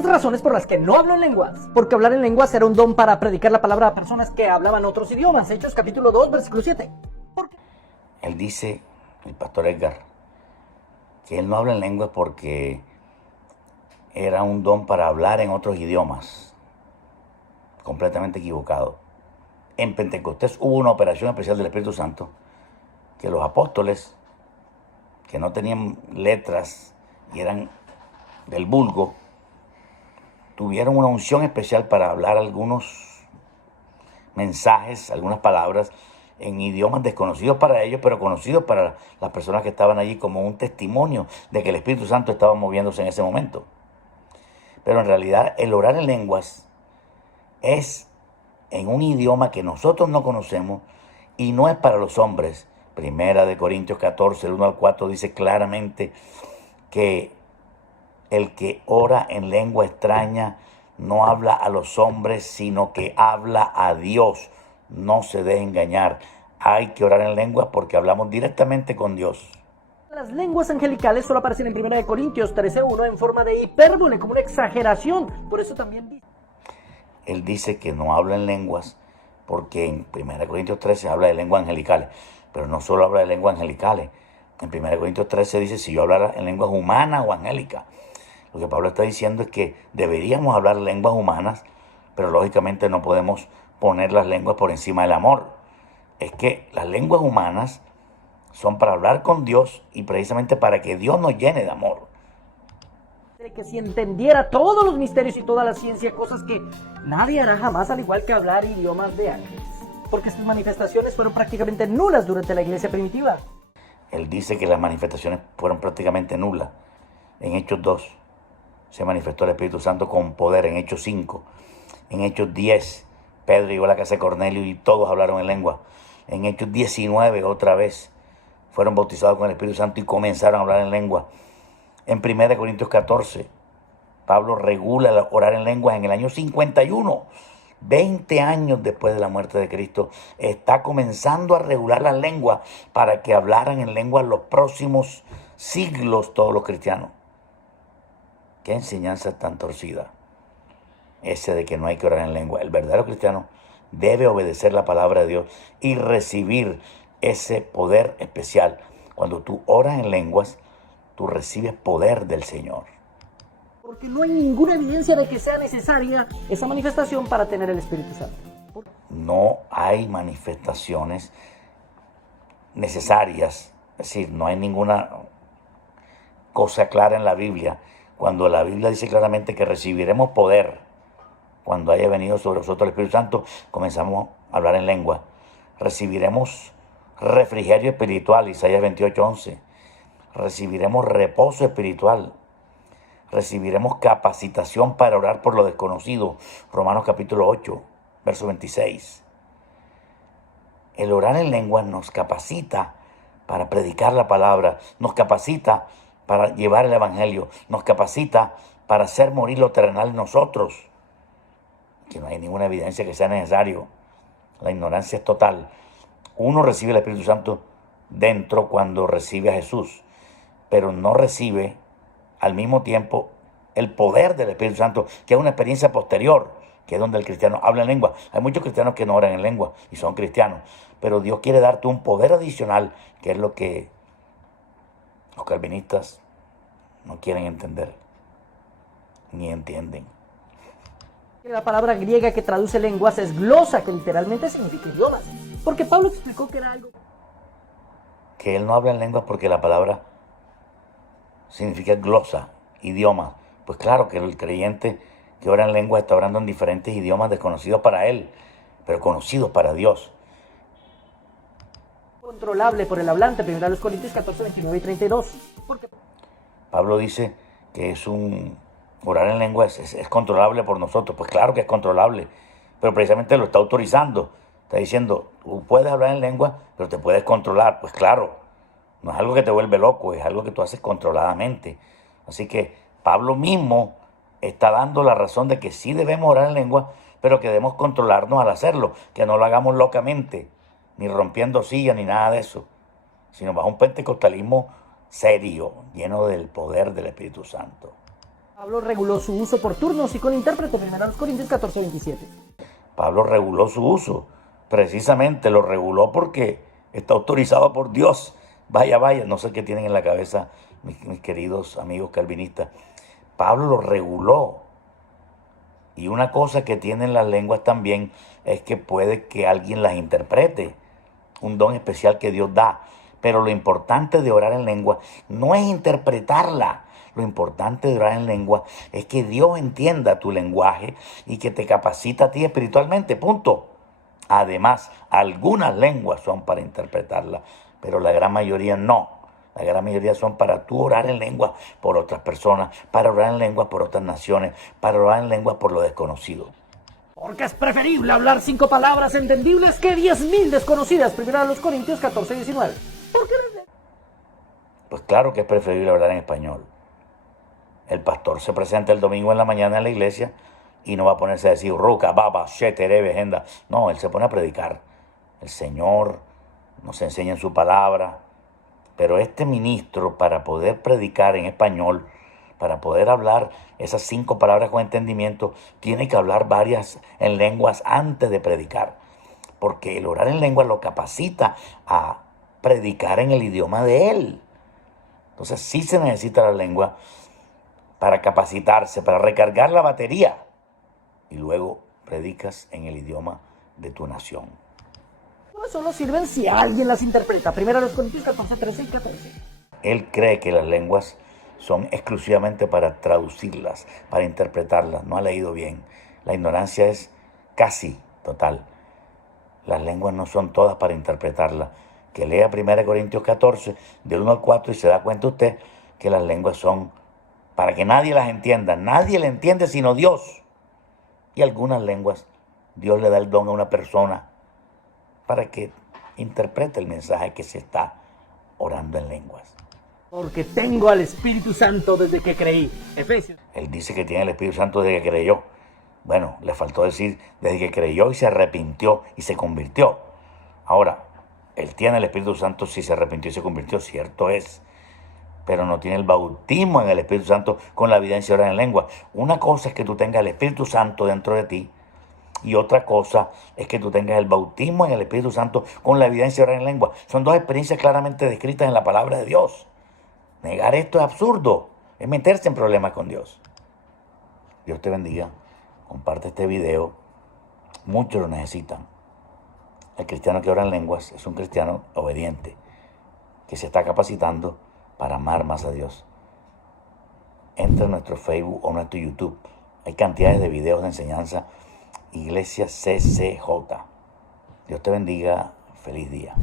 10 razones por las que no hablo en lenguas. Porque hablar en lenguas era un don para predicar la palabra a personas que hablaban otros idiomas. Hechos capítulo 2, versículo 7. Él dice, el pastor Edgar, que él no habla en lenguas porque era un don para hablar en otros idiomas. Completamente equivocado. En Pentecostés hubo una operación especial del Espíritu Santo que los apóstoles, que no tenían letras y eran del vulgo, tuvieron una unción especial para hablar algunos mensajes, algunas palabras en idiomas desconocidos para ellos, pero conocidos para las personas que estaban allí como un testimonio de que el Espíritu Santo estaba moviéndose en ese momento. Pero en realidad el orar en lenguas es en un idioma que nosotros no conocemos y no es para los hombres. Primera de Corintios 14, el 1 al 4 dice claramente que el que ora en lengua extraña no habla a los hombres, sino que habla a Dios. No se deje engañar. Hay que orar en lenguas porque hablamos directamente con Dios. Las lenguas angelicales solo aparecen en 1 Corintios 13:1 en forma de hipérbole, como una exageración. Por eso también dice. Él dice que no habla en lenguas porque en 1 Corintios 13 habla de lenguas angelicales. Pero no solo habla de lenguas angelicales. En 1 Corintios 13 dice si yo hablara en lenguas humanas o angélicas. Lo que Pablo está diciendo es que deberíamos hablar lenguas humanas, pero lógicamente no podemos poner las lenguas por encima del amor. Es que las lenguas humanas son para hablar con Dios y precisamente para que Dios nos llene de amor. Que si entendiera todos los misterios y toda la ciencia, cosas que nadie hará jamás, al igual que hablar idiomas de ángeles. Porque estas manifestaciones fueron prácticamente nulas durante la iglesia primitiva. Él dice que las manifestaciones fueron prácticamente nulas. En Hechos 2 se manifestó el Espíritu Santo con poder. En Hechos 5, en Hechos 10, Pedro llegó a la casa de Cornelio y todos hablaron en lengua. En Hechos 19, otra vez, fueron bautizados con el Espíritu Santo y comenzaron a hablar en lengua. En 1 Corintios 14, Pablo regula el orar en lenguas en el año 51. 20 años después de la muerte de Cristo, está comenzando a regular las lenguas para que hablaran en lenguas los próximos siglos todos los cristianos. ¿Qué enseñanza tan torcida? Ese de que no hay que orar en lengua. El verdadero cristiano debe obedecer la palabra de Dios y recibir ese poder especial. Cuando tú oras en lenguas, tú recibes poder del Señor. Porque no hay ninguna evidencia de que sea necesaria esa manifestación para tener el Espíritu Santo. No hay manifestaciones necesarias, es decir, no hay ninguna cosa clara en la Biblia. Cuando la Biblia dice claramente que recibiremos poder cuando haya venido sobre nosotros el Espíritu Santo, comenzamos a hablar en lengua. Recibiremos refrigerio espiritual, Isaías 28:11. Recibiremos reposo espiritual. Recibiremos capacitación para orar por lo desconocido, Romanos capítulo 8, verso 26. El orar en lenguas nos capacita para predicar la palabra, nos capacita para llevar el evangelio, nos capacita para hacer morir lo terrenal en nosotros. Que no hay ninguna evidencia que sea necesario. La ignorancia es total. Uno recibe el Espíritu Santo dentro cuando recibe a Jesús, pero no recibe al mismo tiempo el poder del Espíritu Santo, que es una experiencia posterior, que es donde el cristiano habla en lengua. Hay muchos cristianos que no oran en lengua y son cristianos, pero Dios quiere darte un poder adicional, que es lo que los calvinistas no quieren entender, ni entienden. La palabra griega que traduce lenguas es glosa, que literalmente significa idiomas. Porque Pablo explicó que era algo... Que él no habla en lenguas porque la palabra significa glosa, idioma. Pues claro que el creyente que ora en lengua está orando en diferentes idiomas desconocidos para él, pero conocidos para Dios. Controlable por el hablante, 1 Corintios 14, 29 y 32. Porque Pablo dice que orar en lengua es controlable por nosotros. Pues claro que es controlable, pero precisamente lo está autorizando. Está diciendo, tú puedes hablar en lengua, pero te puedes controlar. Pues claro, no es algo que te vuelve loco, es algo que tú haces controladamente. Así que Pablo mismo está dando la razón de que sí debemos orar en lengua, pero que debemos controlarnos al hacerlo, que no lo hagamos locamente, ni rompiendo sillas, ni nada de eso, sino bajo un pentecostalismo serio, lleno del poder del Espíritu Santo. Pablo reguló su uso por turnos y con intérprete, 1 Corintios 14:27. Pablo reguló su uso. Precisamente lo reguló porque está autorizado por Dios. Vaya, vaya, no sé qué tienen en la cabeza mis queridos amigos calvinistas. Pablo lo reguló. Y una cosa que tienen las lenguas también es que puede que alguien las interprete. Un don especial que Dios da. Pero lo importante de orar en lengua no es interpretarla. Lo importante de orar en lengua es que Dios entienda tu lenguaje y que te capacita a ti espiritualmente. Punto. Además, algunas lenguas son para interpretarla, pero la gran mayoría no. La gran mayoría son para tú orar en lengua por otras personas, para orar en lengua por otras naciones, para orar en lengua por lo desconocido. Porque es preferible hablar 5 palabras entendibles que 10.000 desconocidas. 1 Corintios 14:19. ¿Por qué? Pues claro que es preferible hablar en español. El pastor se presenta el domingo en la mañana en la iglesia y no va a ponerse a decir ruca, baba, shetere, vejenda. No, él se pone a predicar. El Señor nos enseña en su palabra. Pero este ministro, para poder predicar en español, para poder hablar esas 5 palabras con entendimiento, tiene que hablar varias en lenguas antes de predicar. Porque el orar en lengua lo capacita a predicar en el idioma de él. Entonces sí se necesita la lengua para capacitarse, para recargar la batería. Y luego predicas en el idioma de tu nación. Solo sirven si alguien las interpreta. 1 Corintios 14:13 y 14. Él cree que las lenguas son exclusivamente para traducirlas, para interpretarlas. No ha leído bien. La ignorancia es casi total. Las lenguas no son todas para interpretarlas. Que lea 1 Corintios 14, del 1 al 4, y se da cuenta usted que las lenguas son para que nadie las entienda. Nadie le entiende sino Dios. Y algunas lenguas, Dios le da el don a una persona para que interprete el mensaje que se está orando en lenguas. Porque tengo al Espíritu Santo desde que creí. Efesios. Él dice que tiene el Espíritu Santo desde que creyó. Bueno, le faltó decir desde que creyó y se arrepintió y se convirtió. Ahora, él tiene el Espíritu Santo si se arrepintió y se convirtió, cierto es. Pero no tiene el bautismo en el Espíritu Santo con la evidencia de orar en lengua. Una cosa es que tú tengas el Espíritu Santo dentro de ti. Y otra cosa es que tú tengas el bautismo en el Espíritu Santo con la evidencia de orar en lengua. Son dos experiencias claramente descritas en la palabra de Dios. Negar esto es absurdo. Es meterse en problemas con Dios. Dios te bendiga. Comparte este video. Muchos lo necesitan. El cristiano que ora en lenguas es un cristiano obediente, que se está capacitando para amar más a Dios. Entra en nuestro Facebook o nuestro YouTube. Hay cantidades de videos de enseñanza. Iglesia CCJ. Dios te bendiga. Feliz día.